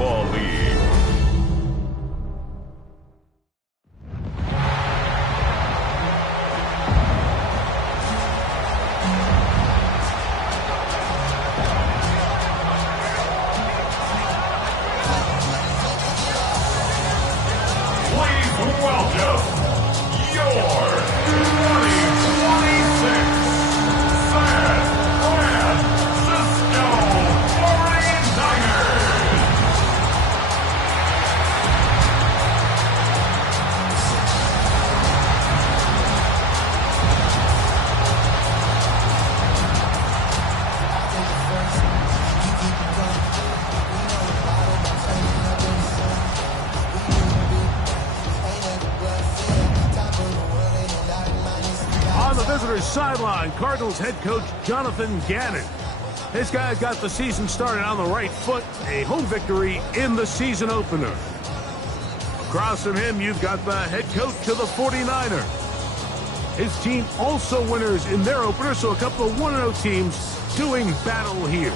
Football League. Sideline, Cardinals head coach Jonathan Gannon. This guy got the season started on the right foot. A home victory in the season opener. Across from him, you've got the head coach of the 49ers. His team also winners in their opener, so a couple of 1-0 teams doing battle here.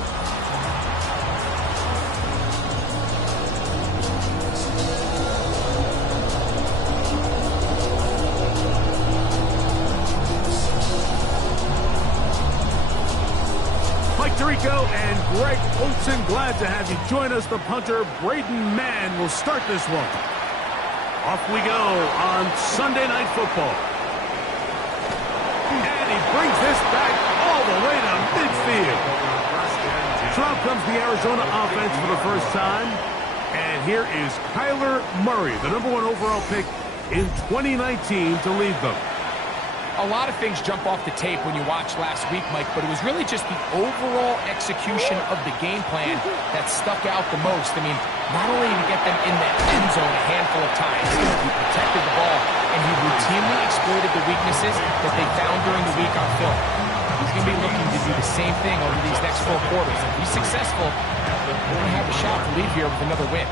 Rico and Greg Olson, glad to have you join us. The punter, Braden Mann, will start this one. Off we go on Sunday Night Football. And he brings this back all the way to midfield. So out comes the Arizona offense for the first time. And here is Kyler Murray, the #1 overall pick in 2019 to lead them. A lot of things jump off the tape when you watch last week, Mike, but it was really just the overall execution of the game plan that stuck out the most. I mean, not only did he get them in the end zone a handful of times, he protected the ball, and he routinely exploited the weaknesses that they found during the week on film. He's going to be looking to do the same thing over these next 4 quarters. If he's successful, we're going to have a shot to leave here with another win.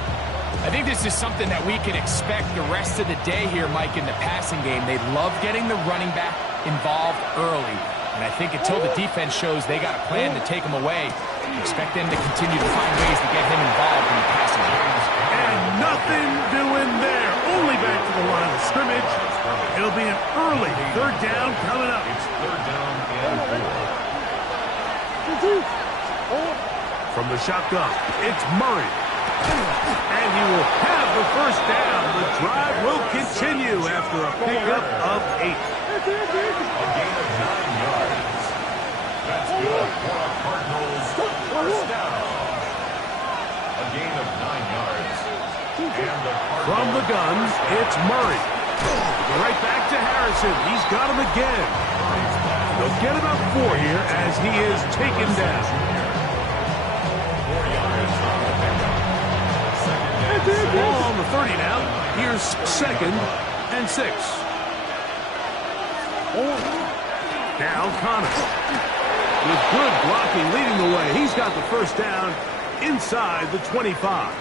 I think this is something that we can expect the rest of the day here, Mike, in the passing game. They love getting the running back involved early. And I think until the defense shows they got a plan to take him away, expect them to continue to find ways to get him involved in the passing game. And nothing doing there. Only back to the line of scrimmage. It'll be an early 3rd down coming up. It's 3rd down and 4. From the shotgun, it's Murray. And he will have the first down. The drive will continue after a pickup of 8. A gain of 9 yards. That's good for a Cardinals first down. A gain of 9 yards. And the from the guns, it's Murray. Right back to Harrison. He's got him again. They'll get about 4 here as he is taken down. 4 yards on the pickup. Ball on the 30 now. Here's 2nd and 6. Now Connor. With good blocking leading the way. He's got the first down inside the 25.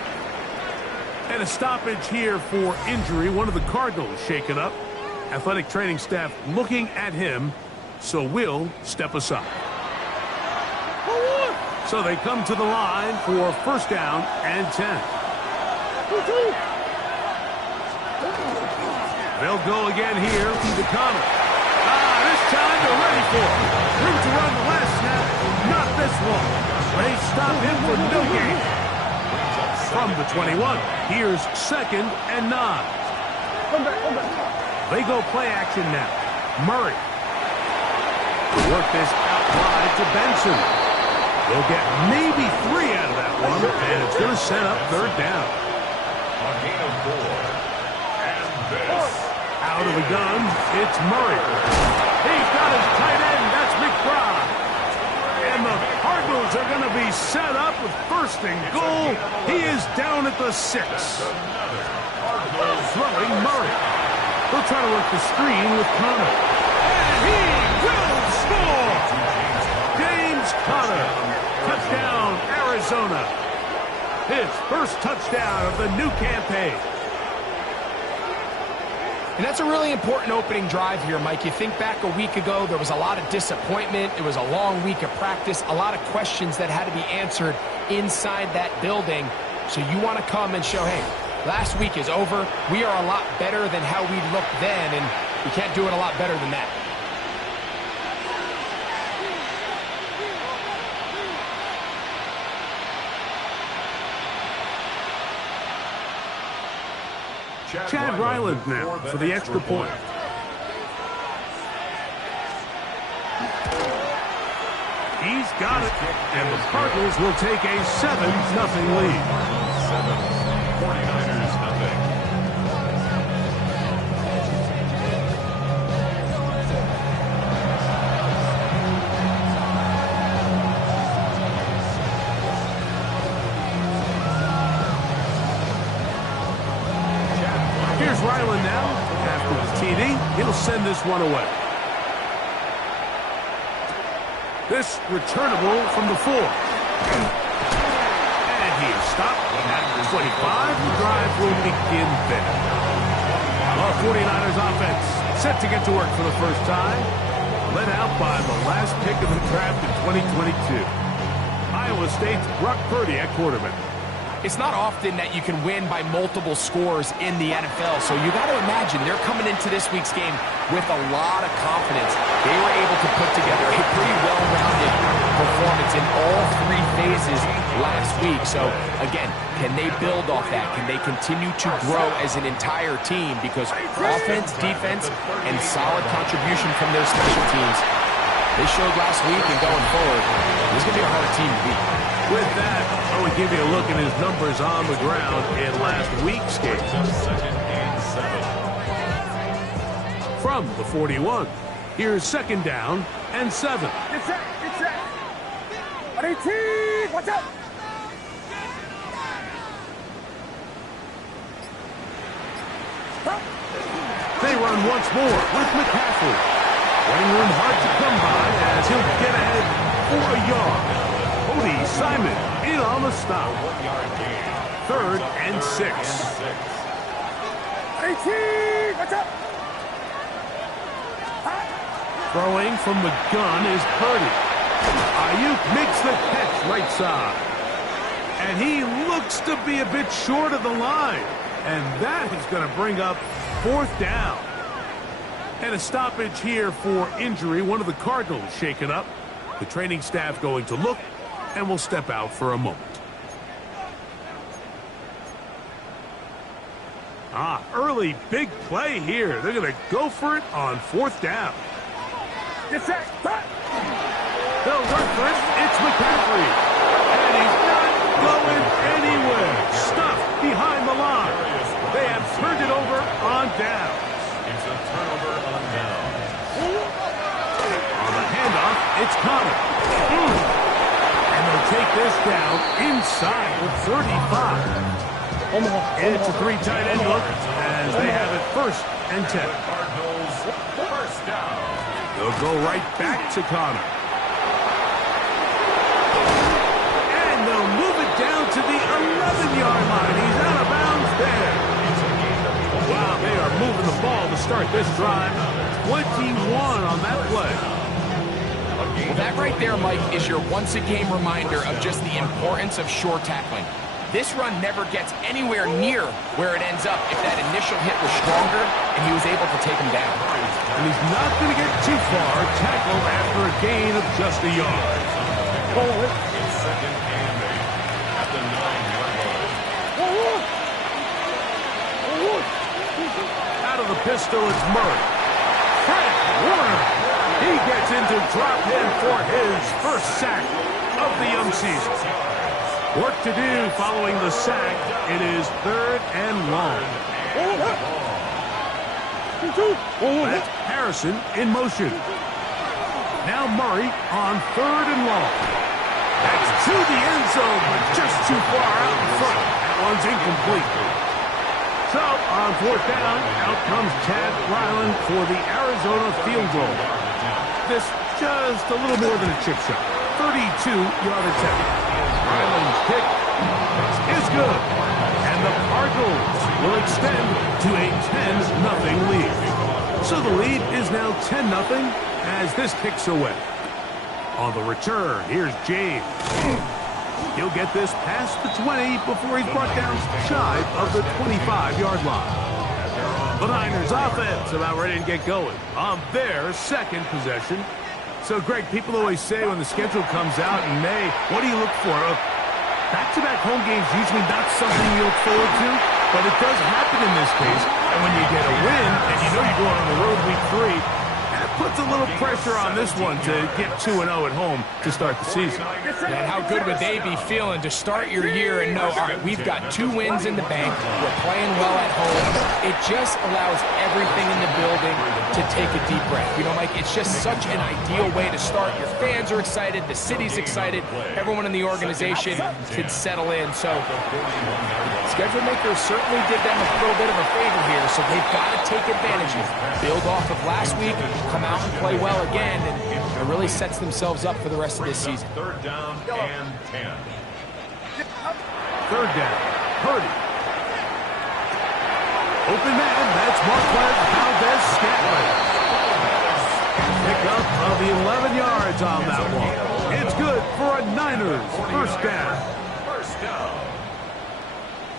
And a stoppage here for injury. One of the Cardinals shaken up. Athletic training staff looking at him, so will step aside. So they come to the line for first down and 10. They'll go again here to Connor. This time they're ready for it. Room to run the last snap. Not this one. They stop him for no gain. From the 21, here's 2nd and 9. They go play action now. Murray. Work this out wide to Benson. They'll get maybe 3 out of that one, and it's going to set up 3rd down. A gain of 4. And this. Out of the gun, it's Murray. He's got his tight end. That's McBride. And the Cardinals are going to be set up with 1st and goal. He is down at the 6. Throwing Murray. They'll try to work the screen with Connor. And he will score! James Conner. Touchdown, Arizona. His first touchdown of the new campaign. And that's a really important opening drive here, Mike. You think back a week ago, there was a lot of disappointment. It was a long week of practice, a lot of questions that had to be answered inside that building. So you want to come and show, hey, last week is over. We are a lot better than how we looked then, and we can't do it a lot better than that. Chad Ryland now for the extra point. He's got it, and the Cardinals will take a 7-0 lead. 49ers nothing. Here's Ryland now. After the TD, he'll send this one away. This returnable from the 4. And he is stopped at 25. The drive will begin there. The 49ers offense set to get to work for the first time. Led out by the last pick of the draft in 2022. Iowa State's Brock Purdy at quarterback. It's not often that you can win by multiple scores in the NFL, so you got to imagine they're coming into this week's game with a lot of confidence. They were able to put together a pretty well-rounded performance in all 3 phases last week. So, again, can they build off that? Can they continue to grow as an entire team? Because offense, defense, and solid contribution from their special teams, they showed last week, and going forward, this is going to be a hard team to beat. With that, I would give you a look at his numbers on the ground in last week's game. From the 41, here's 2nd down and 7. Get set, get set. 18, watch out. They run once more with McCaffrey. Running room hard to come by as he'll get ahead for a yard. Cody Simon in on the stop. 3rd and 6. 18, watch out. Throwing from the gun is Purdy. Ayuk makes the catch right side. And he looks to be a bit short of the line. And that is going to bring up 4th down. And a stoppage here for injury. One of the Cardinals shaken up. The training staff going to look and will step out for a moment. Early big play here. They're going to go for it on 4th down. Get set. They'll run for it. It's McCaffrey. And he's not going anywhere. Stuffed behind the line. They have turned it over on down. It's a turnover on down. On the handoff, it's Connor. And they'll take this down inside the 35. It's a 3 tight end look as they have it 1st and 10. Cardinals first down. They'll go right back to Connor. And they'll move it down to the 11-yard line. He's out of bounds there. Wow, they are moving the ball to start this drive. 21 on that play. Well, that right there, Mike, is your once-a-game reminder of just the importance of short tackling. This run never gets anywhere near where it ends up if that initial hit was stronger and he was able to take him down. And he's not going to get too far. Tackle after a gain of just a yard. It's 2nd and 8 at the 9-yard line. Out of the pistol, it's Murray. Fred Warner. He gets into drop in for his 1st sack of the young season. Work to do following the sack. It is 3rd and long. That's Harrison in motion. Now Murray on 3rd and long. That's to the end zone, but just too far out in front. That one's incomplete. So, on 4th down, out comes Chad Ryland for the Arizona field goal. This just a little more than a chip shot. 32-yard attempt. Ryland's kick is good. And the Cardinals will extend to a 10-0 lead. So the lead is now 10-0 as this kicks away. On the return, here's James. He'll get this past the 20 before he's brought down shy of the 25-yard line. The Niners offense about ready to get going on their second possession. So, Greg, people always say when the schedule comes out in May, what do you look for? Back-to-back home games usually not something you look forward to, but it does happen in this case. And when you get a win and you know you're going on the road week 3, that puts a little pressure on this one to get 2-0 at home to start the season. And how good would they be feeling to start your year and know, all right, we've got 2 wins in the bank, we're playing well at home. It just allows everything in the building to take a deep breath. You know, Mike, it's just such an ideal way to start. Your fans are excited, the city's excited, everyone in the organization can settle in. So schedule makers certainly did them a little bit of a favor here, so they've got to take advantage of it. Build off of last week, come out and play well again, and it really sets themselves up for the rest of this season. Third down and 10. Third down, Purdy. Open man, that's Marquez Valdez-Scantling. Pick up of the 11 yards on that one. It's good for a Niners first down. First down.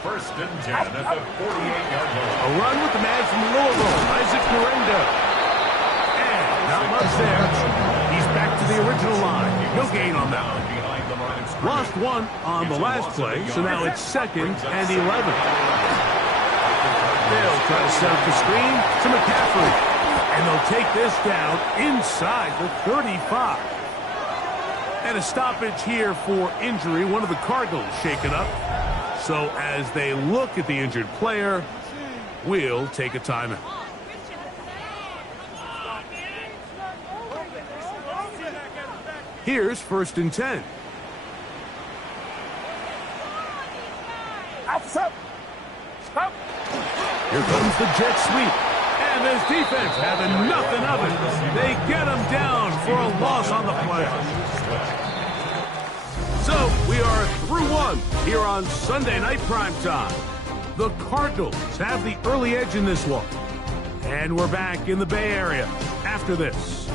First and 10 at the 48-yard line. A run with the man from Louisville, Isaac Miranda. And not much there. He's back to the original line. No gain on that one. Lost one on the last play, so now it's 2nd and 11. They'll try to set up the screen to McCaffrey. And they'll take this down inside the 35. And a stoppage here for injury. One of the Cardinals shaken up. So as they look at the injured player, we'll take a timeout. Here's 1st and 10. Stop. Here comes the jet sweep. And this defense having nothing of it. They get him down for a loss on the play. So we are through one here on Sunday Night Primetime. The Cardinals have the early edge in this one. And we're back in the Bay Area after this.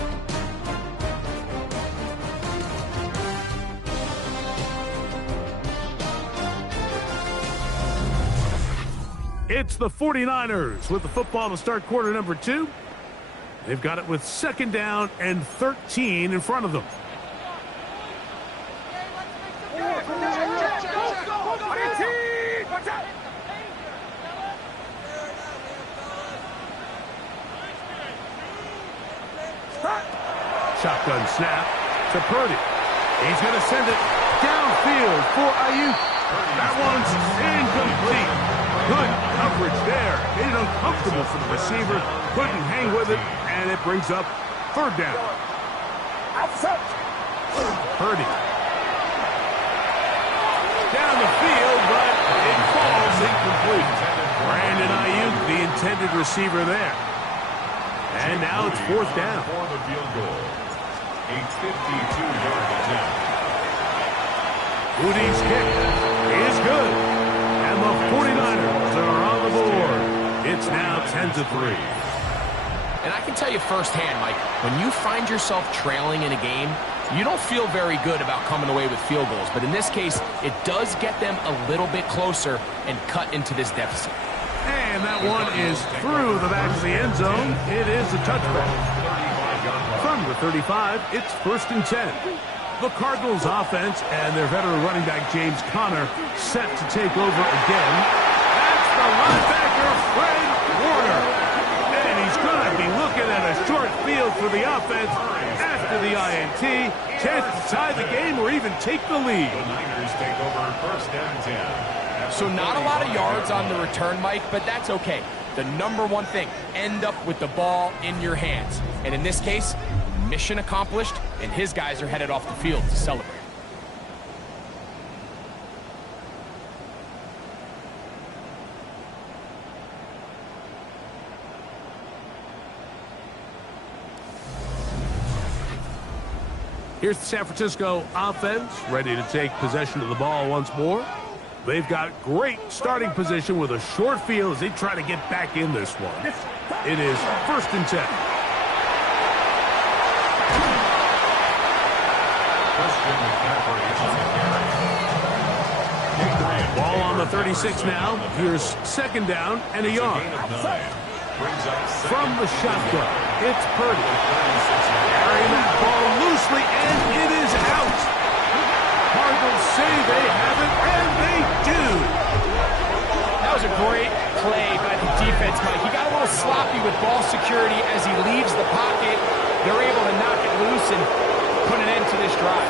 It's the 49ers with the football to start quarter number 2. They've got it with 2nd down and 13 in front of them. Shotgun snap to Purdy. He's going to send it downfield for Ayuk. That one's incomplete. Good coverage there. Made it uncomfortable for the receiver. Couldn't hang with it, and it brings up 3rd down. Purdy. Down the field, but it falls incomplete. Brandon Ayuk, the intended receiver there. And now it's 4th down. For the field goal. A 52-yard attempt. Udi's kick is good. And the 49ers are on the board. It's now 10-3. And I can tell you firsthand, Mike, when you find yourself trailing in a game, you don't feel very good about coming away with field goals. But in this case, it does get them a little bit closer and cut into this deficit. And that one is through the back of the end zone. It is a touchback. From the 35, it's 1st and 10. The Cardinals offense and their veteran running back James Conner set to take over again. That's the linebacker, Fred Warner. And he's going to be looking at a short field for the offense after the INT. Chance to tie the game or even take the lead. The Niners take over 1st and 10. So not a lot of yards on the return, Mike, but that's okay. The number one thing, end up with the ball in your hands. And in this case, mission accomplished, and his guys are headed off the field to celebrate. Here's the San Francisco offense ready to take possession of the ball once more. They've got great starting position with a short field as they try to get back in this one. It is 1st and 10. Christian McCaffrey on the carry. Ball on the 36 now. Here's second down and a yard. From the shotgun, it's Purdy. Carrying that ball loosely, and it is out. Cardinals say they have it, and they do. That was a great play by the defense, Mike. He got a little sloppy with ball security as he leaves the pocket. They're able to knock it loose and put an end to this drive.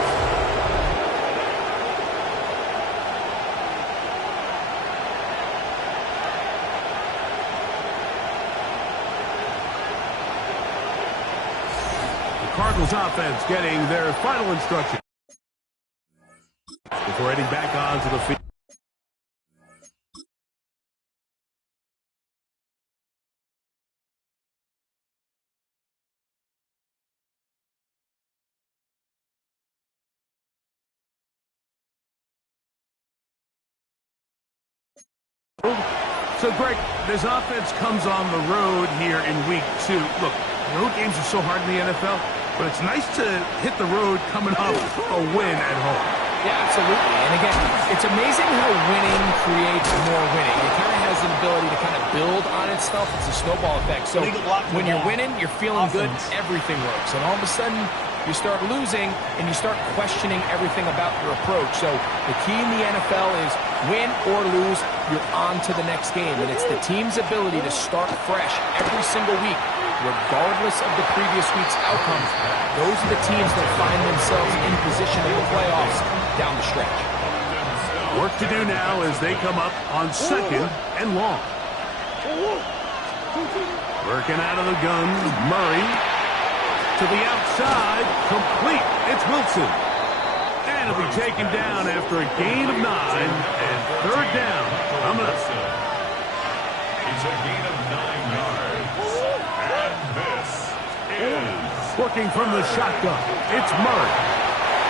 Cardinals offense getting their final instruction before heading back onto the field. So, Greg, this offense comes on the road here in week 2. Look, road games are so hard in the NFL, but it's nice to hit the road coming off a win at home. Yeah, absolutely. And again, it's amazing how winning creates more winning. It kind of has an ability to kind of build on itself. It's a snowball effect. So when you're winning, you're feeling good, everything works. And all of a sudden, you start losing, and you start questioning everything about your approach. So the key in the NFL is win or lose, you're on to the next game. And it's the team's ability to start fresh every single week, regardless of the previous week's outcomes. Those are the teams that find themselves in position in the playoffs down the stretch. Work to do now as they come up on second and long. Working out of the gun, Murray. To the outside, complete. It's Wilson. And it'll be taken down after a gain of 9 and third down. Coming up. It's a gain of 9 yards. And this is... Working from the shotgun, it's Murray.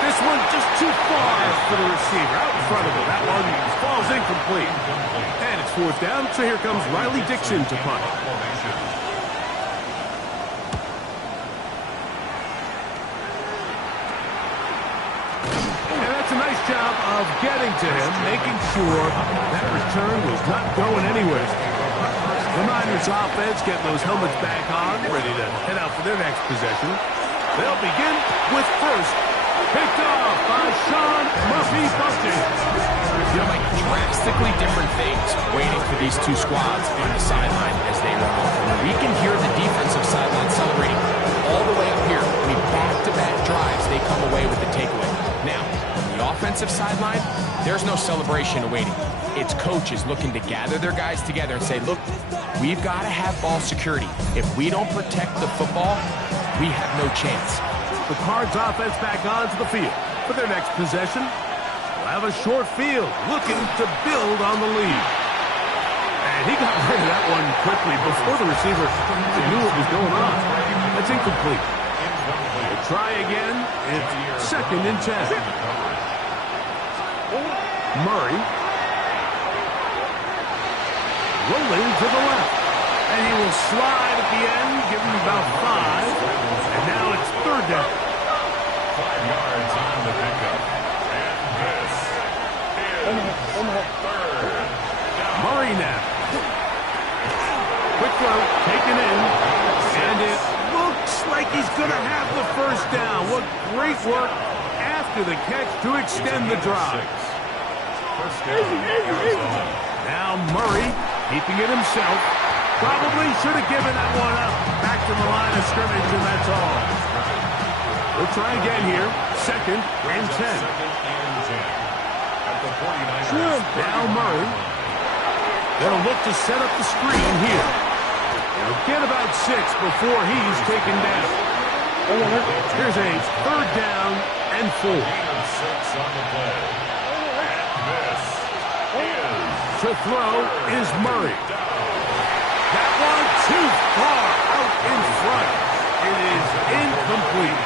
This one just too far for the receiver. Out in front of him. That one falls incomplete. And it's fourth down, so here comes Riley Dixon to punt. Job of getting to him, making sure that return was not going anywhere. The Niners offense getting those helmets back on, ready to head out for their next possession. They'll begin with first. Picked off by Sean Murphy-Bunting. You know, like drastically different things waiting for these two squads on the sideline as they run off. And we can hear the defensive sideline celebrating all the way up here. I mean, back-to-back drives, they come away with the takeaway. Now, the offensive sideline, there's no celebration awaiting. It's coaches looking to gather their guys together and say, look, we've got to have ball security. If we don't protect the football, we have no chance. The Cards offense back onto the field for their next possession. They'll have a short field looking to build on the lead. And he got rid of that one quickly before the receiver knew what was going on. That's incomplete. We'll try again. It's second and 10. Murray. Rolling to the left. And he will slide at the end, give him about 5. And now it's third down. 5 yards on the pickup. And this is third down. Murray now. Quick throw, taken in. And it looks like he's going to have the first down. What great work after the catch to extend the drive. First down, Arizona. Now Murray keeping it himself. Probably should have given that one up. Back to the line of scrimmage, and that's all. We'll try again here. Second and 10. Second and 10. At the 49ers. Now Murray. They'll look to set up the screen here. They'll get about 6 before he's taken down. Here's a third down and 4. 6 on the play. And this is... To throw is Murray. That one too far out in front. It is incomplete.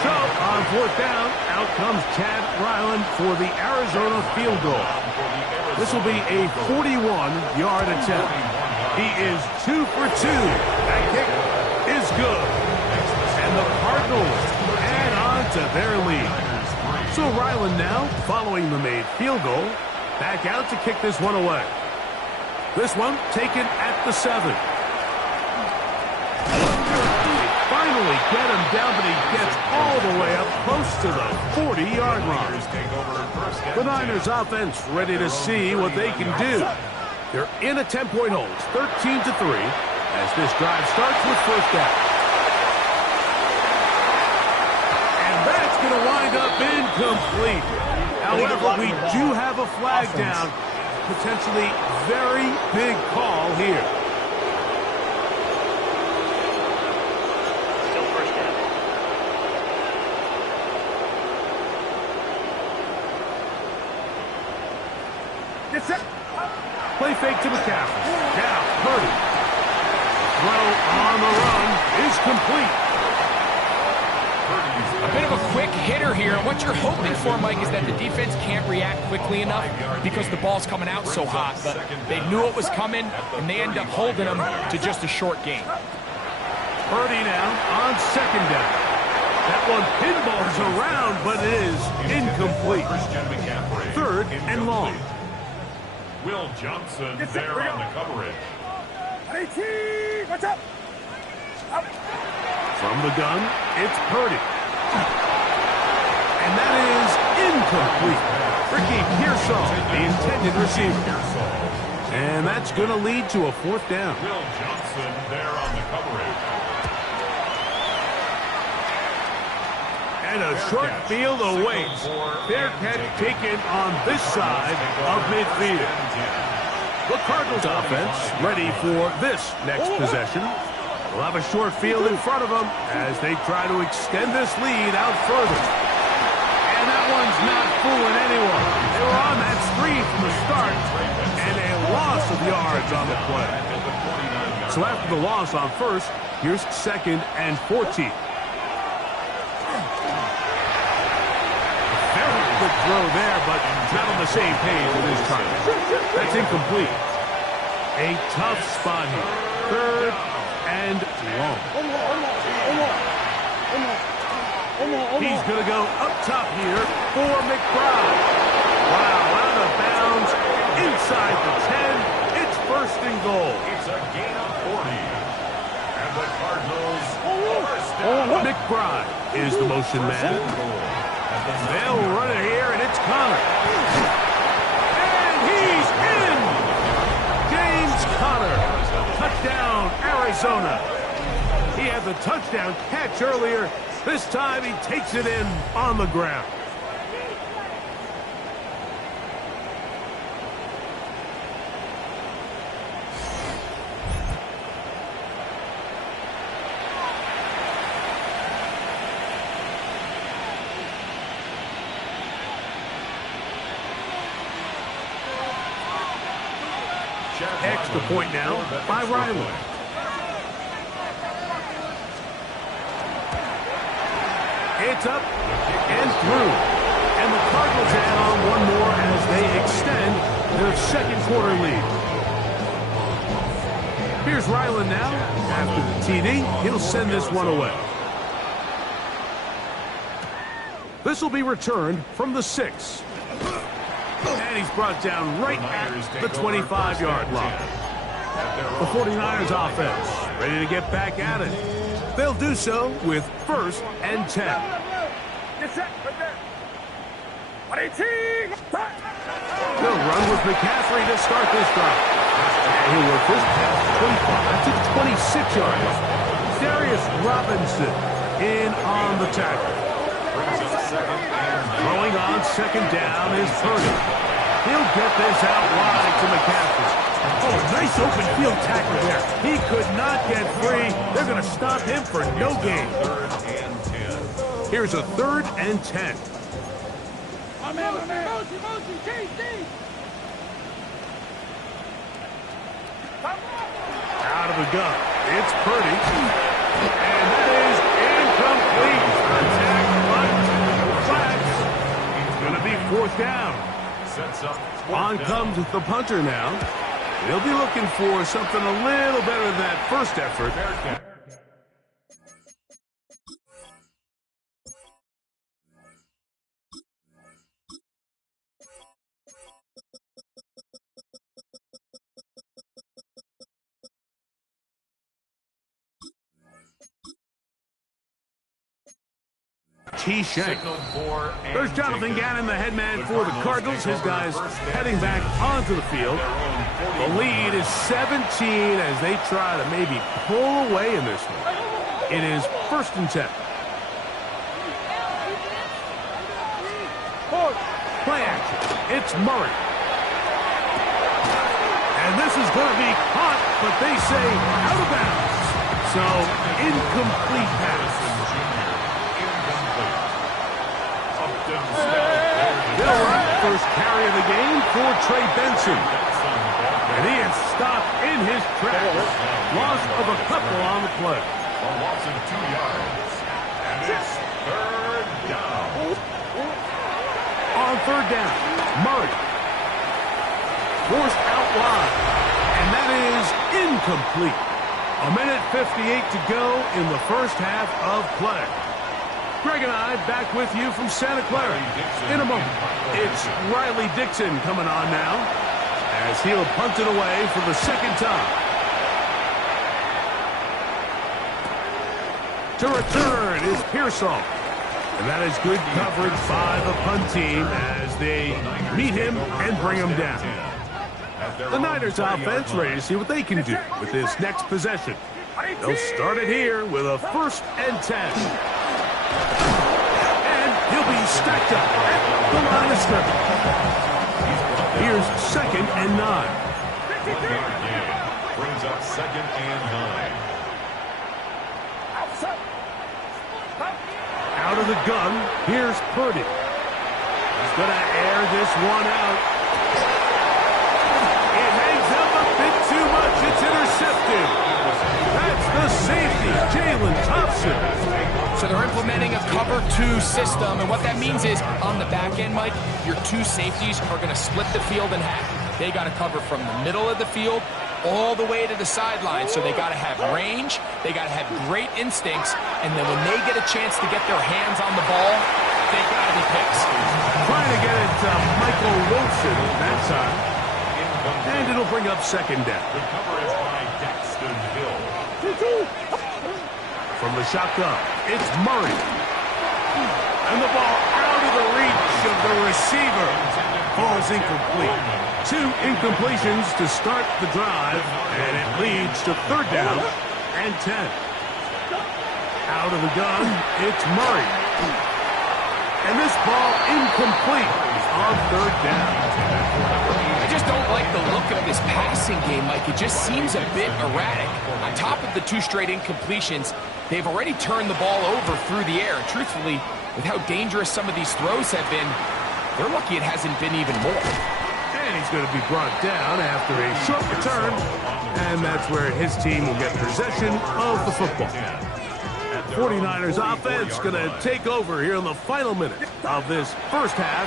So, on fourth down, out comes Chad Ryland for the Arizona field goal. This will be a 41-yard attempt. He is 2 for 2. That kick is good. And the Cardinals add on to their lead. So Ryland now, following the made field goal, Back out to kick this one away. This one taken at the 7. Finally get him down, but he gets all the way up close to the 40-yard line. The Niners offense ready to see what they can do. They're in a 10-point hold, 13-3, as this drive starts with first down. And that's going to wind up incomplete. However, we do have a flag down. Potentially very big call here. Still first down. Get set. Play fake to McCaffrey. Now, Purdy. Throw on the run is complete. A bit of a quick hitter here. What you're hoping for, Mike, is that the defense can't react quickly enough because the ball's coming out so hot. But they knew it was coming, and they end up holding them to just a short gain. Purdy now on second down. That one pinballs around, but it is incomplete. Third and long. Will Johnson there on the coverage. What's up? From the gun, it's Purdy. And that is incomplete. Ricky Pearsall, the intended receiver. And that's going to lead to a fourth down. Will Johnson there on the coverage. And a short field awaits. Fair catch taken on this side of midfield. The Cardinals offense ready for this next possession. We'll have a short field in front of them as they try to extend this lead out further. And that one's not fooling anyone. They were on that screen from the start, and a loss of yards on the play. So after the loss on first, here's second and 14. Very good throw there, but not on the same page with his target. That's incomplete. A tough spot here. Third and long. He's going to go up top here for McBride. Wow, out of bounds, inside the 10. It's first and goal. It's a gain of 40. And the Cardinals first down. McBride is the motion man. They'll run it here, and it's Connor. And he's in! James Conner. Touchdown, Arizona. He had the touchdown catch earlier. This time he takes it in on the ground. Extra point now by Riley. It's up and through. And the Cardinals add on one more as they extend their second quarter lead. Here's Ryland now. After the TD, he'll send this one away. This will be returned from the 6. And he's brought down right at the 25-yard line. The 49ers offense ready to get back at it. They'll do so with first and 10. Get set, right there. They'll run with McCaffrey to start this drive. And he'll work this pass 25 to the 26-yard line. Darius Robinson in on the tackle. Throwing on second down is Purdy. He'll get this out wide to McCaffrey. Oh, nice open field tackle there. He could not get free. They're going to stop him for no gain. Here's a third and 10. Out of the gun. It's Purdy. And that is incomplete. Attack, but no flags. It's going to be fourth down. On comes the punter now. They'll be looking for something a little better than that first effort. key shank. Signaled for and There's Jonathan taken. Gannon, the head man for the Cardinals. His guys heading back onto the field. The lead is 17 as they try to maybe pull away in this one. It is 1st and 10. Play action. It's Murray. And this is going to be caught, but they say out of bounds. So, incomplete pass. First carry of the game for Trey Benson. And he is stopped in his tracks. Loss of a couple on the play. A loss of 2 yards. And it's 3rd down. On 3rd down, Murray. Forced out wide. And that is incomplete. 1:58 to go in the first half of play. Greg and I back with you from Santa Clara. In a moment, it's Riley Dixon coming on now as he'll punt it away for the 2nd time. To return is Pearsall. And that is good coverage by the punt team as they meet him and bring him down. The Niners offense ready to see what they can do with this next possession. They'll start it here with a 1st and 10. And he'll be stacked up at the line of scrimmage. Here's 2nd and 9. 1-yard gain brings up 2nd and 9. Out of the gun, here's Purdy. He's going to air this one out. It hangs up a bit too much. It's intercepted. That's the safety, Jalen Thompson. So they're implementing a cover 2 system, and what that means is on the back end, Mike, your 2 safeties are going to split the field in half. They got to cover from the middle of the field all the way to the sideline, so they got to have range, they got to have great instincts, and then when they get a chance to get their hands on the ball, they got to be picks. Trying to get it to Michael Wilson that time, and it'll bring up 2nd down. The cover is by Daxton Hill. From the shotgun, it's Murray. And the ball out of the reach of the receiver. Falls incomplete. 2 incompletions to start the drive, and it leads to 3rd down and 10. Out of the gun, it's Murray. And this ball incomplete on 3rd down. I just don't like the look of this passing game, Mike. It just seems a bit erratic. On top of the 2 straight incompletions, they've already turned the ball over through the air. Truthfully, with how dangerous some of these throws have been, they're lucky it hasn't been even more. And he's going to be brought down after a short return, and that's where his team will get possession of the football. 49ers offense going to take over here in the final minute of this first half.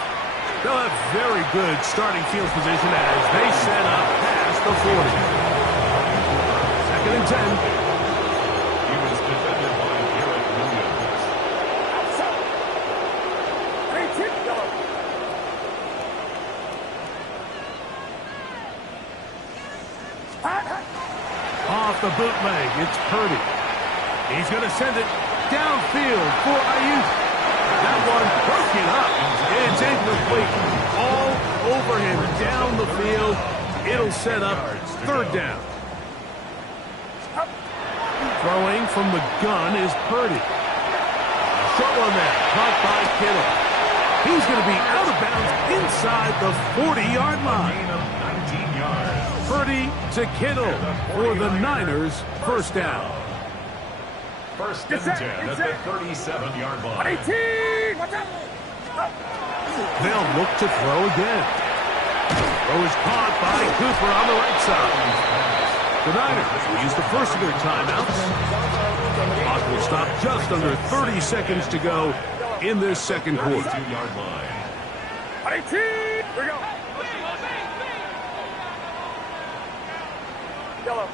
They'll have very good starting field position as they set up past the 40. 2nd and 10. He was defended by Garrett Williams. Off the bootleg, it's Purdy. He's going to send it downfield for Ayuk. That one broken up. It's incomplete. All over him down the field. It'll set up 3rd down. Throwing from the gun is Purdy. Short one there, caught by Kittle. He's going to be out of bounds inside the 40-yard line. Gain of 19 yards. Purdy to Kittle for the Niners, 1st down. 1st and 10 at the 37-yard line. They'll look to throw again. Throw is caught by Cooper on the right side. The Niners will use the first of their timeouts. Clock will stop just under 30 seconds to go in this 2nd quarter. 32-yard line. Here we go. Yellow.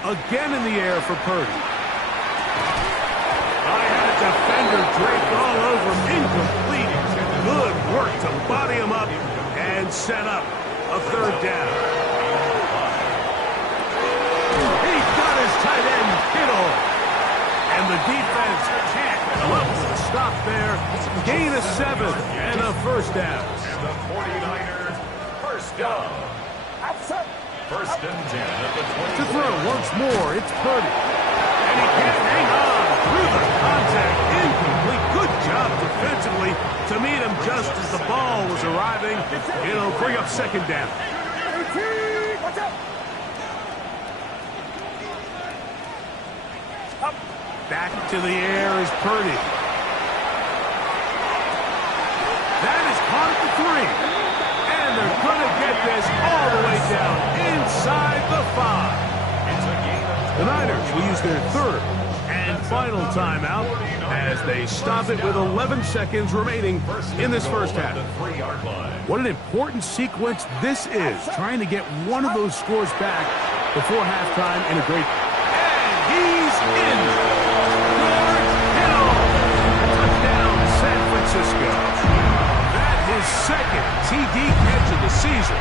Again in the air for Purdy. I had a defender draped all over him. Incomplete. Good work to body him up and set up a 3rd down. He got his tight end, Kittle. And the defense can't stop there. Gain of 7 and a first down. And the 49ers first down. First and 10 at the 20. To throw once more, it's Purdy. And he can't hang on through the contact. Incomplete. Good job defensively to meet him just as the ball was arriving. It'll bring up second down. Back to the air is Purdy. That is caught at the 3. And they're going to get this all the way down inside the 5. The Niners will use their third and final timeout as they stop it with 11 seconds remaining in this first half. What an important sequence this is, trying to get one of those scores back before halftime in a great... And he's in! Touchdown, San Francisco. That is second TD catch of the season.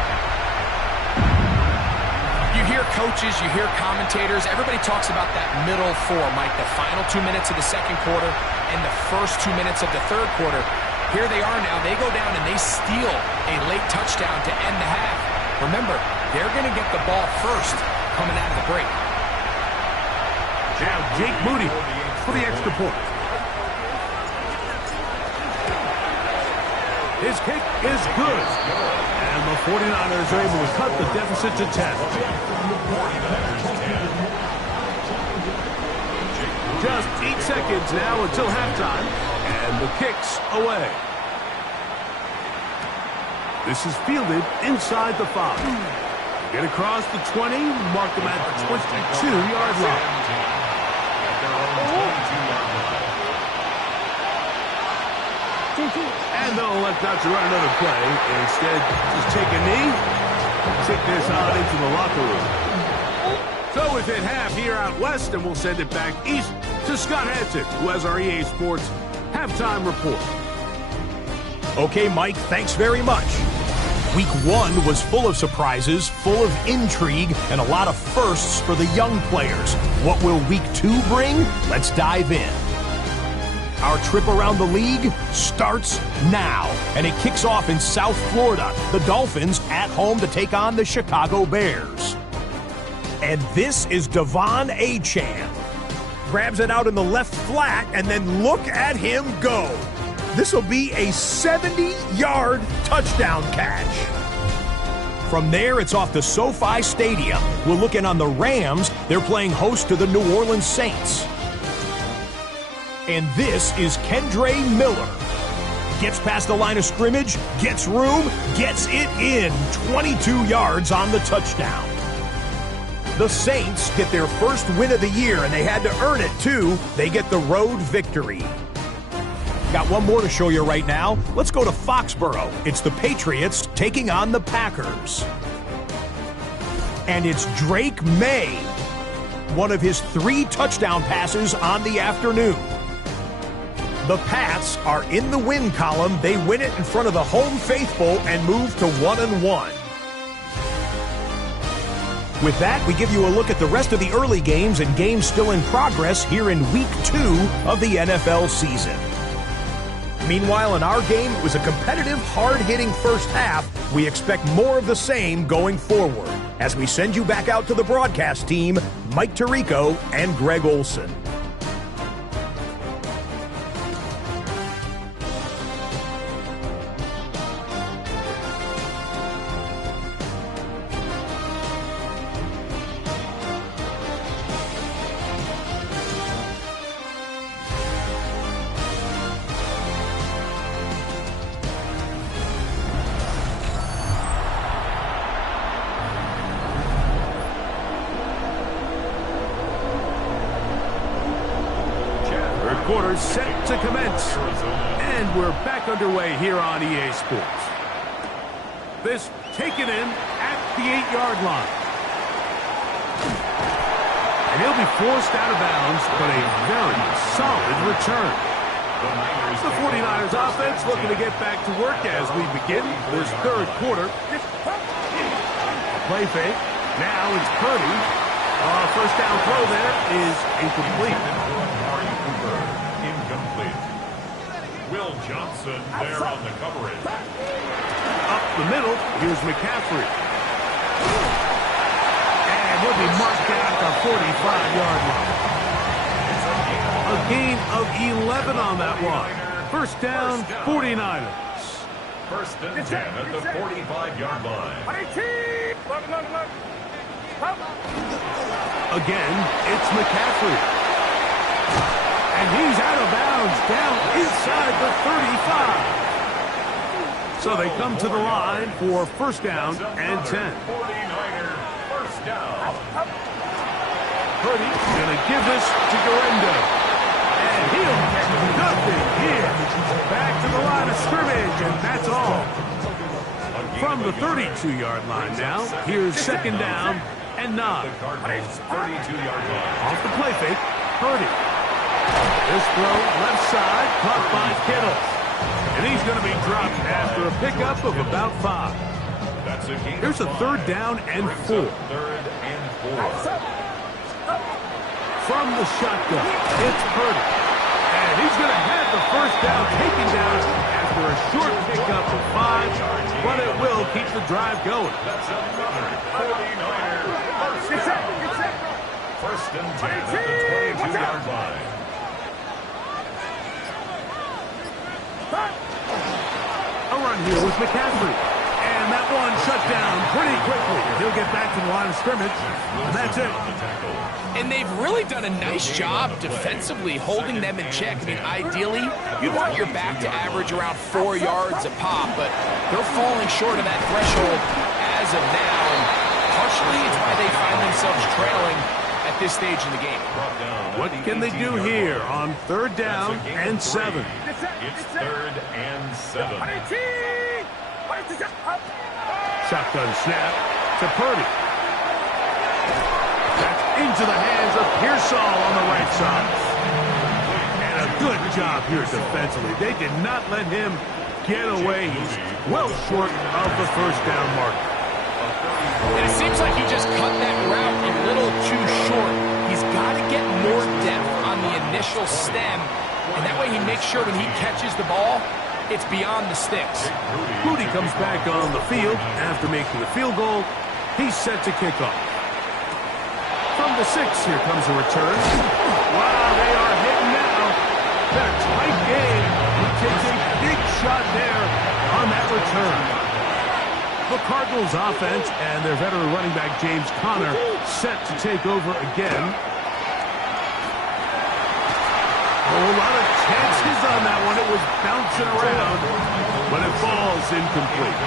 You hear coaches, you hear commentators, everybody talks about that middle 4, Mike, the final 2 minutes of the second quarter and the first 2 minutes of the third quarter. Here they are now. They go down and they steal a late touchdown to end the half. Remember, they're going to get the ball first coming out of the break. Now Jake Moody for the extra point. His kick is good. And the 49ers are able to cut the deficit to 10. Just 8 seconds now until halftime. And the kick's away. This is fielded inside the 5. Get across the 20, mark them at the 22-yard line. And they'll elect not to run another play. Instead, just take a knee, take this on into the locker room. So within half here out west, and we'll send it back east to Scott Hansen, who has our EA Sports halftime report. Okay, Mike, thanks very much. Week 1 was full of surprises, full of intrigue, and a lot of firsts for the young players. What will Week 2 bring? Let's dive in. Our trip around the league starts now, and it kicks off in South Florida. The Dolphins at home to take on the Chicago Bears. And this is Devon Achane. Grabs it out in the left flat, and then look at him go. This will be a 70-yard touchdown catch. From there, it's off to SoFi Stadium. We're looking on the Rams. They're playing host to the New Orleans Saints. And this is Kendre Miller. Gets past the line of scrimmage, gets room, gets it in. 22 yards on the touchdown. The Saints get their first win of the year, and they had to earn it, too. They get the road victory. Got one more to show you right now. Let's go to Foxborough. It's the Patriots taking on the Packers. And it's Drake May. One of his 3 touchdown passes on the afternoon. The Pats are in the win column. They win it in front of the home faithful and move to 1-1. With that, we give you a look at the rest of the early games and games still in progress here in Week 2 of the NFL season. Meanwhile, in our game, it was a competitive, hard-hitting first half. We expect more of the same going forward. As we send you back out to the broadcast team, Mike Tirico and Greg Olson. Quarters set to commence. And we're back underway here on EA Sports. This taken in at the 8-yard line. And he'll be forced out of bounds, but a very solid return. The 49ers offense looking to get back to work as we begin this third quarter. Play fake. Now it's Purdy. First down throw there is incomplete. Incomplete. Wilson there on the coverage. Up the middle, here's McCaffrey. And he'll be marked down at the 45-yard line. A gain of 11 on that one. First down, 49ers. First and 10 at the 45-yard line. Again, it's McCaffrey. And he's out of bounds, down inside the 35. So they come to the line for first down and 10. 49er first down. Purdy's going to give this to Garendo. And he'll get nothing here. Back to the line of scrimmage, and that's all. From the 32-yard line now, here's second down and 9. The Cardinals 32-yard line. Off the play fake, Purdy. This throw left side, caught by Kittle. And he's going to be dropped after a pickup of about 5. That's a gain. Here's a third down and 4. Third and 4. From the shotgun, it's Purdy. And he's going to have the first down taken down after a short pickup of 5, but it will keep the drive going. That's another 49er first down. First and 10 at the 22-yard line. A run here with McCaffrey. And that one shut down pretty quickly. He'll get back to the line of scrimmage, and that's it. And they've really done a nice job defensively holding them in check. I mean, ideally, you'd want your back to average around 4 yards a pop, but they're falling short of that threshold as of now. And partially, it's why they find themselves trailing at this stage in the game. What can they do here on third down and 7? It's third and 7. Shotgun snap to Purdy. That's into the hands of Pearsall on the right side. And a good job here defensively. They did not let him get away. He's well short of the first down mark. And it seems like he just cut that route a little too short. He's got to get more depth on the initial stem, and that way he makes sure when he catches the ball, it's beyond the sticks. Moody comes back on the field after making the field goal. He's set to kick off. From the 6, here comes a return. Wow, they are hitting now. Been a tight game. He takes a big shot there on that return. The Cardinals offense and their veteran running back James Conner set to take over again. A lot of chances on that one. It was bouncing around, but it falls incomplete.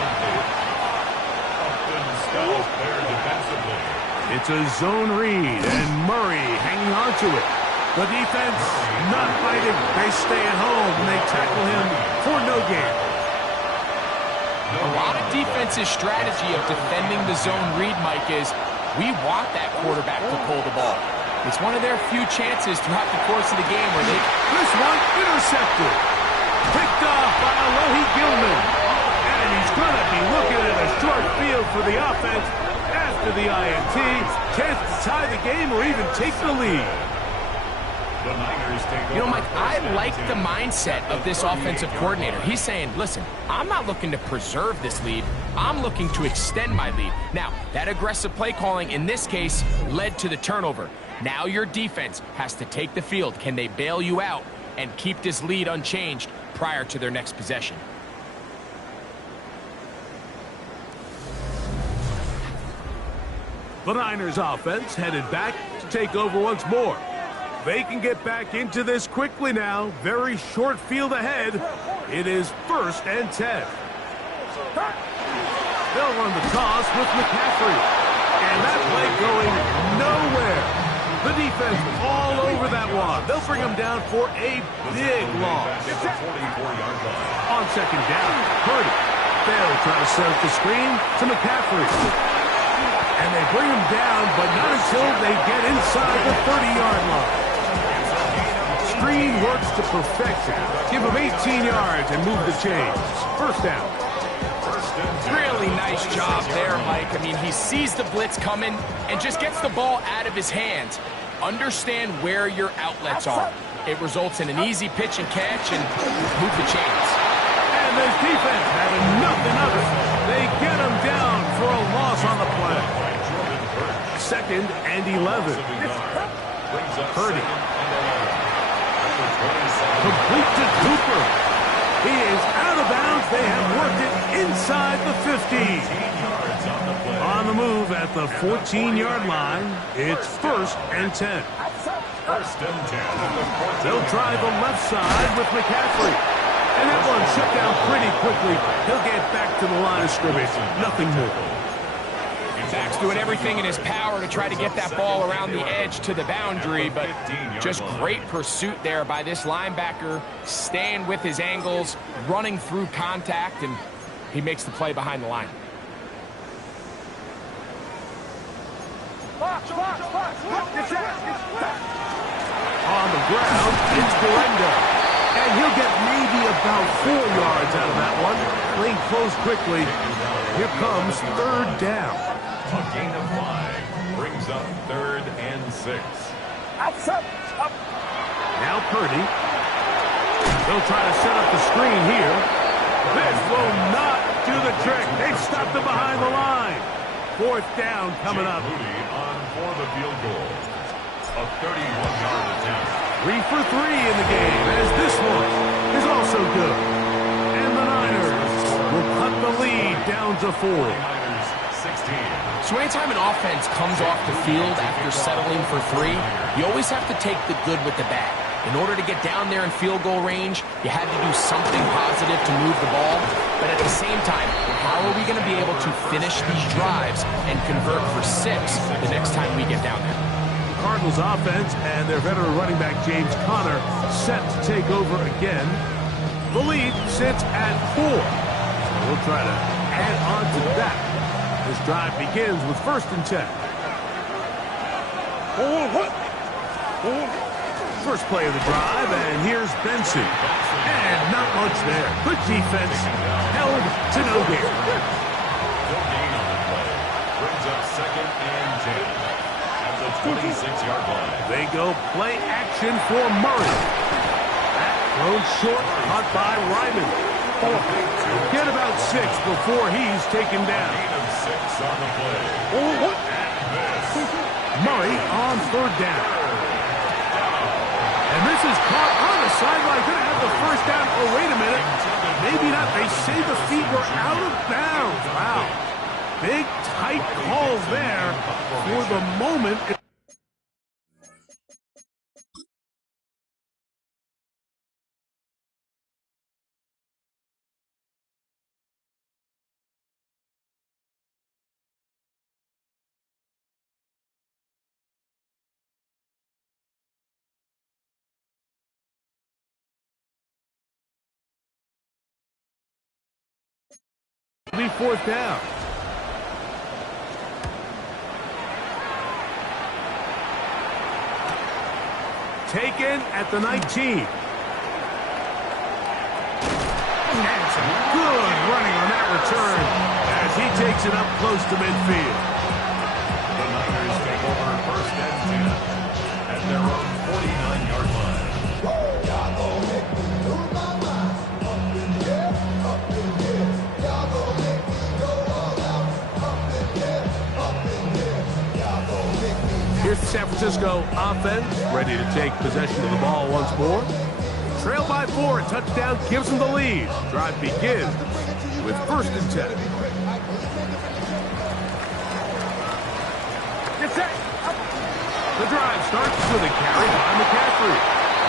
It's a zone read, and Murray hanging on to it. The defense not fighting. They stay at home, and they tackle him for no gain. A lot of defense's strategy of defending the zone read, Mike, is we want that quarterback to pull the ball. It's one of their few chances throughout the course of the game where they... This one intercepted. Picked off by Alohi Gilman. And he's going to be looking at a short field for the offense after the INT. Chance to tie the game or even take the lead. You know, Mike, I like the mindset of this offensive coordinator. He's saying, listen, I'm not looking to preserve this lead. I'm looking to extend my lead. Now, that aggressive play calling in this case led to the turnover. Now your defense has to take the field. Can they bail you out and keep this lead unchanged prior to their next possession? The Niners offense headed back to take over once more. They can get back into this quickly now. Very short field ahead. It is first and 10. They'll run the toss with McCaffrey. And that play going nowhere. The defense all over that one. They'll bring him down for a big loss. On second down, Purdy. They'll try to set up the screen to McCaffrey. And they bring him down, but not until they get inside the 30-yard line. Screen works to perfection. Give him 18 yards and move the chains. First down. Really nice job there, Mike. I mean, he sees the blitz coming and just gets the ball out of his hands. Understand where your outlets are. It results in an easy pitch and catch and move the chains. And this defense having nothing of it. They get him down for a loss on the play. 2nd and 11. Purdy. Complete to Cooper. He is out of bounds. They have worked it inside the 50. On the move at the 14-yard line, it's 1st and 10. 1st and 10. They'll try the left side with McCaffrey. And that one shut down pretty quickly. He'll get back to the line of scrimmage. Nothing more. Zach's doing everything in his power to try to get that ball around the edge to the boundary, but just great pursuit there by this linebacker, staying with his angles, running through contact, and he makes the play behind the line. On the ground, it's Garenda. And he'll get maybe about 4 yards out of that one. Lane closed quickly. Here comes 3rd down. A gain of 5 brings up 3rd and 6. Now Purdy. They'll try to set up the screen here. This will not do the trick. They've stopped him behind the line. 4th down coming up. Moody on for the field goal. A 31-yard attempt. 3 for 3 in the game, as this one is also good. And the Niners will cut the lead down to 4. Niners 16. So anytime an offense comes off the field after settling for 3, you always have to take the good with the bad. In order to get down there in field goal range, you had to do something positive to move the ball. But at the same time, how are we going to be able to finish these drives and convert for 6 the next time we get down there? Cardinals offense and their veteran running back James Conner set to take over again. The lead sits at 4. So we'll try to add on to that. This drive begins with 1st and 10. First play of the drive, and here's Benson. And not much there. Good defense. Held to no gain. No gain on the play. Brings up 2nd and 10. At the 26-yard line. They go play action for Murray. That thrown short, caught by Ryman. Get about 6 before he's taken down. Gain of 6 on the play. Murray on 3rd down. And this is caught on the sideline. Going to have the 1st down. Oh, wait a minute. Maybe not. They say the feet were out of bounds. Wow. Big, tight calls there for the moment. Be 4th down. Taken at the 19. And some good running on that return as he takes it up close to midfield. The Niners take over 1st and 10 at their own 49-yard line. Here's the San Francisco offense, ready to take possession of the ball once more. Trail by 4, a touchdown gives them the lead. Drive begins with 1st and 10. The drive starts with a carry by McCaffrey.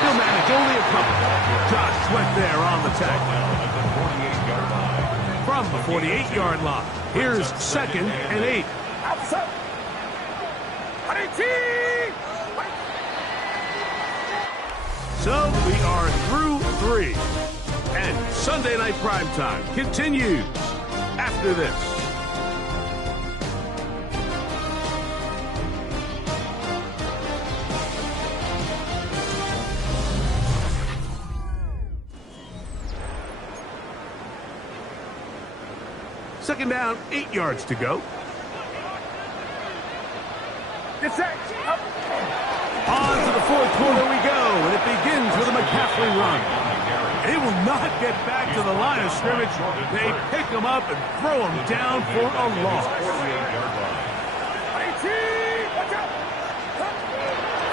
He'll manage only a couple. Josh Sweat there on the tackle. From the 48-yard line, here's 2nd and 8. So we are through 3. And Sunday Night Primetime continues after this. Second down, 8 yards to go. On to the 4th quarter we go, and it begins with a McCaffrey run. He will not get back to the line of scrimmage. They pick him up and throw him down for a loss.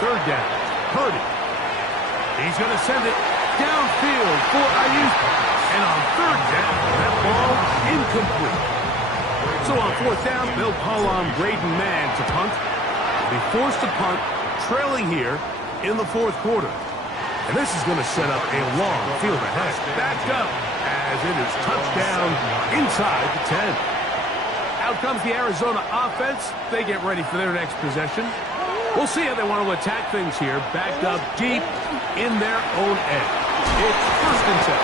Third down, Purdy. He's going to send it downfield for Ayuk. And on third down, that ball incomplete. So on fourth down, they'll call on Braden Mann to punt. Be forced to punt, trailing here in the fourth quarter. And this is going to set up a long field ahead. Backed up as it is touchdown inside the 10. Out comes the Arizona offense. They get ready for their next possession. We'll see how they want to attack things here. Backed up deep in their own end. It's first and 10.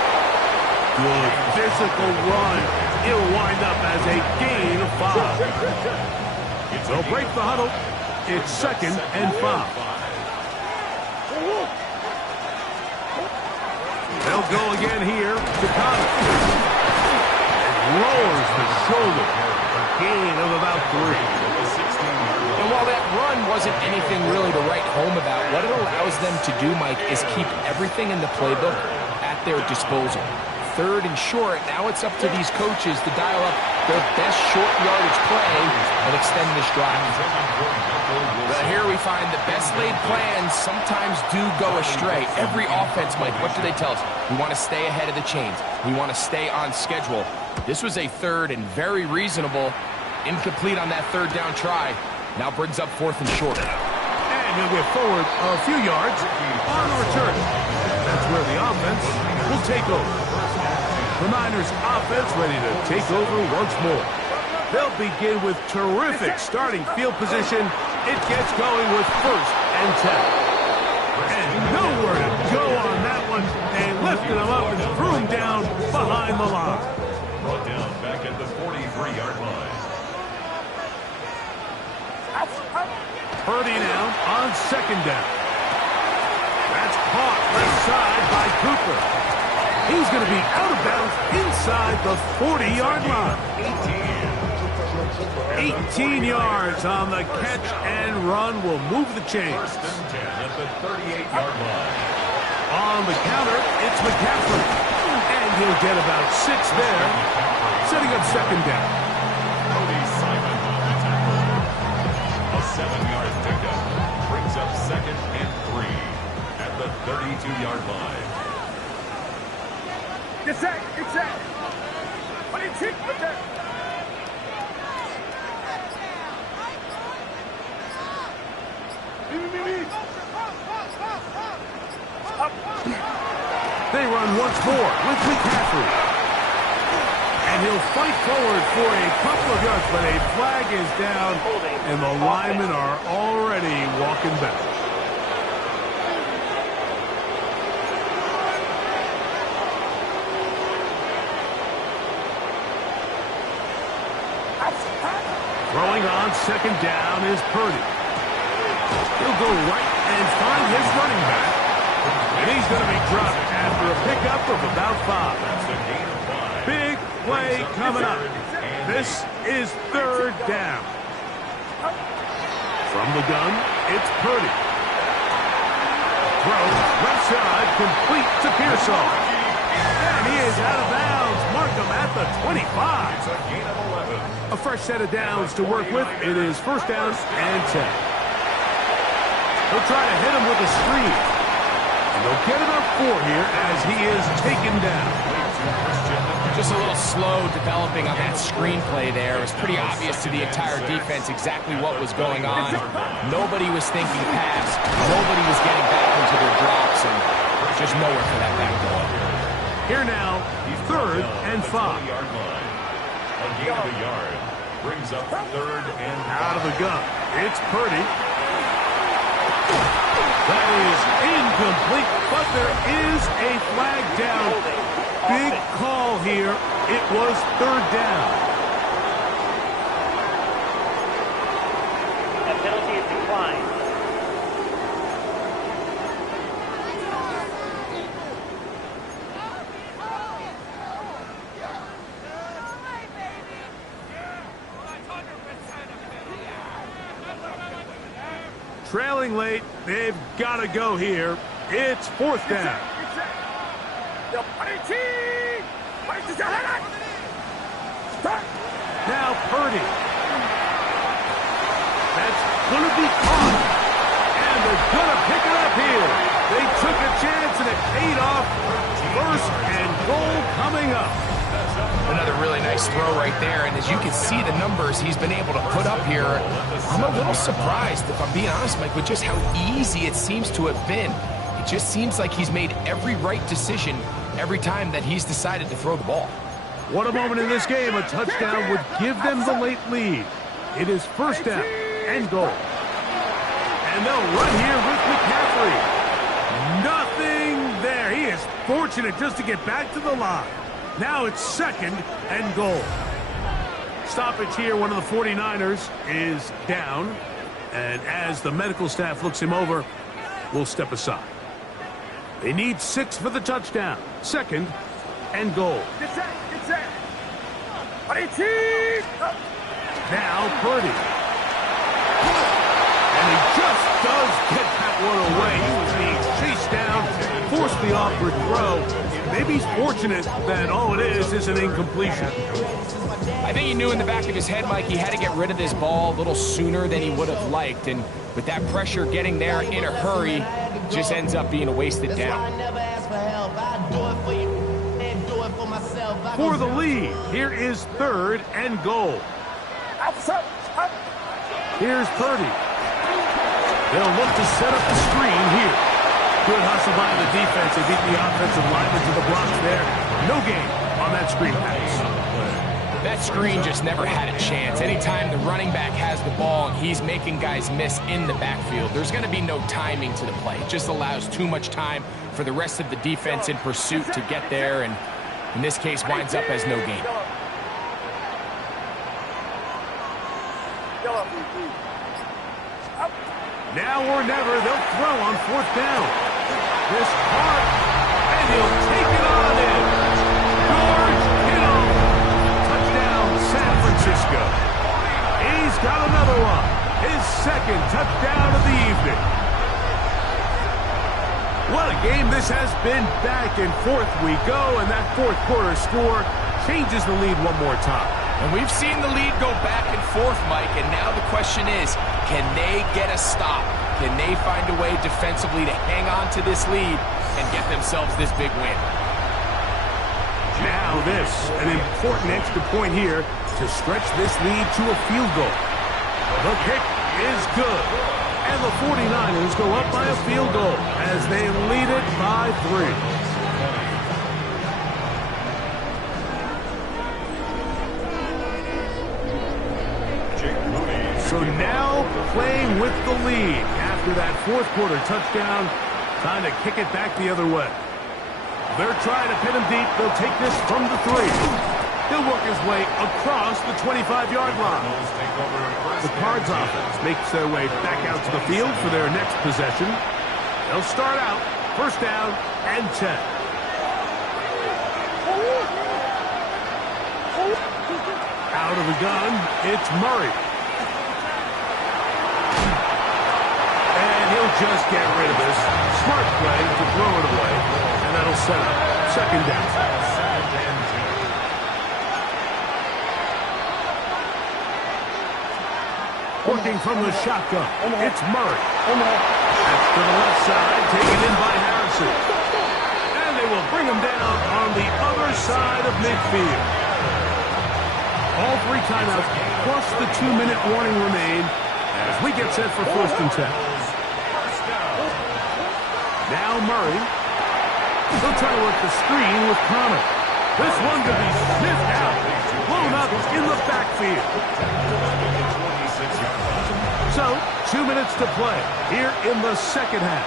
Good physical run. It'll wind up as a gain of 5. They'll break the huddle. It's second and 5. They'll go again here to Connor. It lowers the shoulder. A gain of about 3. And while that run wasn't anything really to write home about, what it allows them to do, Mike, is keep everything in the playbook at their disposal. Third and short, now it's up to these coaches to dial up their best short yardage play and extend this drive. But here we find the best laid plans sometimes do go astray. Every offense, Mike, what do they tell us? We want to stay ahead of the chains. We want to stay on schedule. This was a third and very reasonable. Incomplete on that third down try. Now brings up fourth and short. And he'll get forward a few yards on the return. That's where the offense will take over. The Niners offense ready to take over once more. They'll begin with terrific starting field position. It gets going with first and 10. And nowhere to go on that one. They lifted him up and threw him down behind the line. Brought down back at the 43-yard line. Purdy now on second down. That's caught left side by Cooper. He's going to be out of bounds inside the 40-yard line. 18 yards on the catch and run will move the chains. First and 10 at the 38-yard line. On the counter, it's McCaffrey. And he'll get about 6 there, setting up second down. Cody Simon on the tackle. A 7-yard pickup brings up second and 3 at the 32-yard line. Get set, get set. On your cheek, get there. They run once more with McCaffrey. And he'll fight forward for a couple of yards, but a flag is down, and the linemen are already walking back. Throwing on second down is Purdy. He'll go right and find his running back. And he's going to be dropped after a pickup of about 5. That's a gain of 5. Big play coming up. This is third down. From the gun, it's Purdy. Throw left side, complete to Pearsall. And he is out of bounds. Mark him at the 25. It's a gain of 11. A fresh set of downs to work with. It is first down and 10. He'll try to hit him with a screen. And they'll get about 4 here as he is taken down. Just a little slow developing on that screenplay there. It was pretty obvious to the entire defense exactly what was going on. Nobody was thinking pass. Nobody was getting back into their drops, and just nowhere for that back goal. Here now, third and 5. A gain of a yard brings up third and 5. Out of the gun, it's Purdy. That is incomplete, but there is a flag down. Big call here. It was third down. That penalty is declined. Trailing late, they've got to go here. It's fourth down. Now Purdy. That's going to be caught. And they're going to pick it up here. They took a chance and it paid off. First and goal coming up. Another really nice throw right there, and as you can see the numbers he's been able to put up here, I'm a little surprised, if I'm being honest, Mike, with just how easy it seems to have been. It just seems like he's made every right decision every time that he's decided to throw the ball. What a moment in this game. A touchdown would give them the late lead. It is first down and goal. And they'll run here with McCaffrey. Nothing there. He is fortunate just to get back to the line. Now it's second and goal. Stoppage here. One of the 49ers is down. And as the medical staff looks him over, we'll step aside. They need 6 for the touchdown. Second and goal. Now Purdy. And he just does get that one away. He was being chased down, forced the awkward throw. Maybe he's fortunate that all it is an incompletion. I think he knew in the back of his head, Mike, he had to get rid of this ball a little sooner than he would have liked. And with that pressure getting there in a hurry, just ends up being a wasted down. For the lead, here is third and goal. Here's Purdy. They'll look to set up the screen here. Good hustle by the defense. They beat the offensive lineman to the blocks there. No gain on that screen pass. That screen just never had a chance. Anytime the running back has the ball and he's making guys miss in the backfield, there's going to be no timing to the play. It just allows too much time for the rest of the defense in pursuit to get there, and in this case winds up as no gain. Now or never, they'll throw on fourth down. This part, and he'll take it on in. George Kittle. Touchdown, San Francisco. He's got another one. His second touchdown of the evening. What a game this has been. Back and forth we go, and that fourth quarter score changes the lead one more time. And we've seen the lead go back and forth, Mike, and now the question is, can they get a stop? Can they find a way defensively to hang on to this lead and get themselves this big win? Now this, an important extra point here to stretch this lead to a field goal. The kick is good. And the 49ers go up by a field goal as they lead it by 3. So now playing with the lead after that fourth quarter touchdown, trying to kick it back the other way. They're trying to pin him deep. They'll take this from the 3. He'll work his way across the 25-yard line. The Cards offense makes their way back out to the field for their next possession. They'll start out first down and 10. Out of the gun, it's Murray. He'll just get rid of this. Smart play to throw it away, and that'll set up second down. Working from the shotgun, it's Murray. That's to the left side, taken in by Harrison. And they will bring him down on the other side of midfield. All 3 timeouts plus the 2-minute warning remain as we get set for first and 10. Now Murray. He'll try to work the screen with Connor. This one could be sniffed out. Blown up in the backfield. So, 2 minutes to play here in the second half.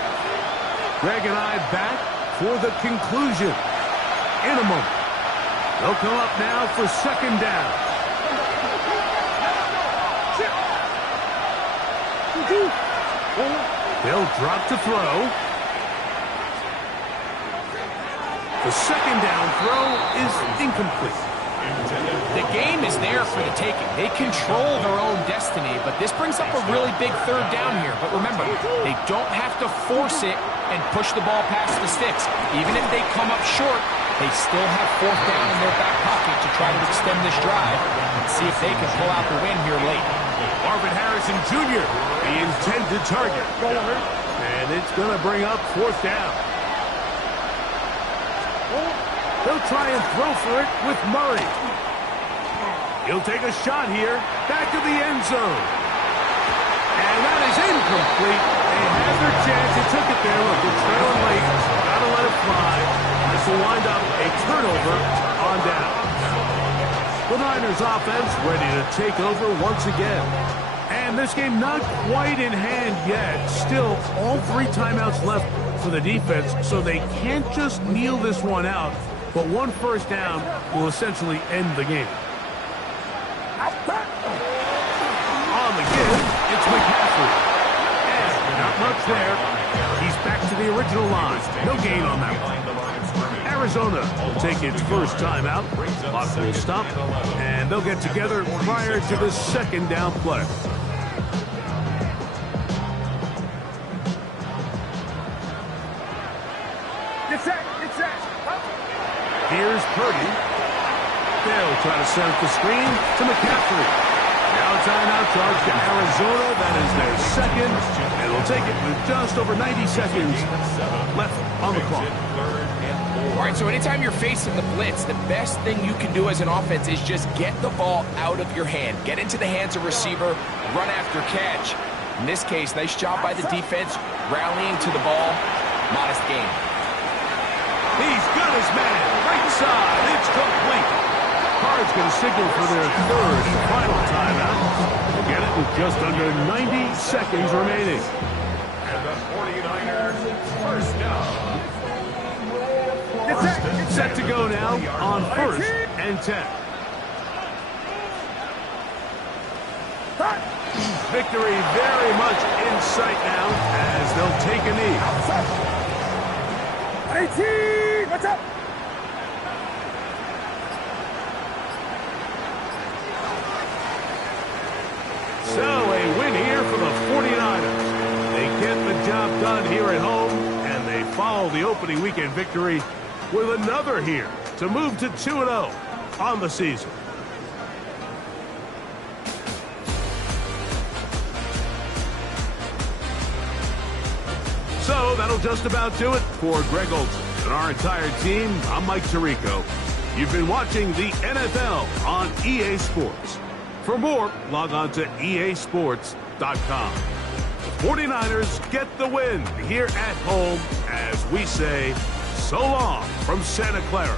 Greg and I back for the conclusion in a moment. They'll come up now for second down. They'll drop to throw. The second down throw is incomplete. The game is there for the taking. They control their own destiny, but this brings up a really big third down here. But remember, they don't have to force it and push the ball past the sticks. Even if they come up short, they still have fourth down in their back pocket to try to extend this drive and see if they can pull out the win here late. Marvin Harrison Jr., the intended target. And it's going to bring up fourth down. They'll try and throw for it with Murray. He'll take a shot here, back to the end zone. And that is incomplete. They had their chance. They took it there. Look, they're trailing late. Got to let it fly. This will wind up a turnover on down. The Niners offense ready to take over once again. And this game not quite in hand yet. Still, all 3 timeouts left for the defense, so they can't just kneel this one out. But one first down will essentially end the game. On the give, it's McCaffrey. And not much there. He's back to the original line. No gain on that one. Arizona will take its first timeout. Clock will stop, and they'll get together prior to the second down play. Here's Purdy. They'll try to set up the screen to McCaffrey. Now a timeout charge to Arizona. That is their second. And they'll take it with just over 90 seconds left on the clock. All right, so anytime you're facing the blitz, the best thing you can do as an offense is just get the ball out of your hand. Get into the hands of receiver, run after catch. In this case, nice job by the defense, rallying to the ball. Modest gain. He's got his man. Right side. It's complete. Cards going to signal for their third and final timeout. They'll get it with just under 90 seconds remaining. And the 49ers first down. Set to go now on first and 10. Victory very much in sight now as they'll take a knee. 18, what's up? So a win here for the 49ers. They get the job done here at home, and they follow the opening weekend victory with another here to move to 2-0 on the season. So that'll just about do it for Greg Olson and our entire team. I'm Mike Tirico. You've been watching the NFL on EA Sports. For more, log on to easports.com. The 49ers get the win here at home as we say so long from Santa Clara.